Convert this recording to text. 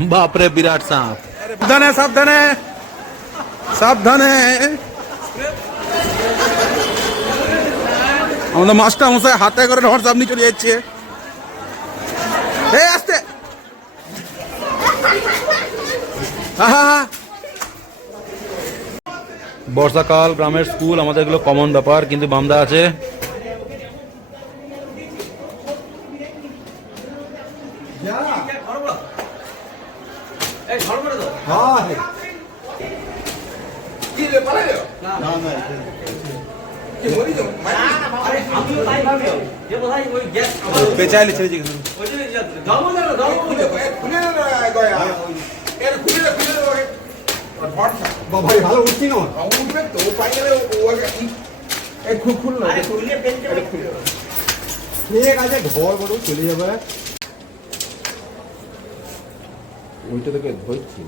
বাপরে বিরাট সাপ। সাবধানে সাবধানে সাবধানে। আমাদের মাস্টার মশাই হাতে করে ঢর সামনে চলে যাচ্ছে। এই আসতে। বর্ষাকাল, গ্রামের স্কুল, আমাদের এগুলো কমন ব্যাপার, কিন্তু বামদা আছে। পেঁচাইলে ছেড়েছি ভাই, ভালো উঠছি না উঠবে তো খুব খুল না ঠিক আছে, ঘর বড় চলে যাবে ওইটা থেকে ধরছি।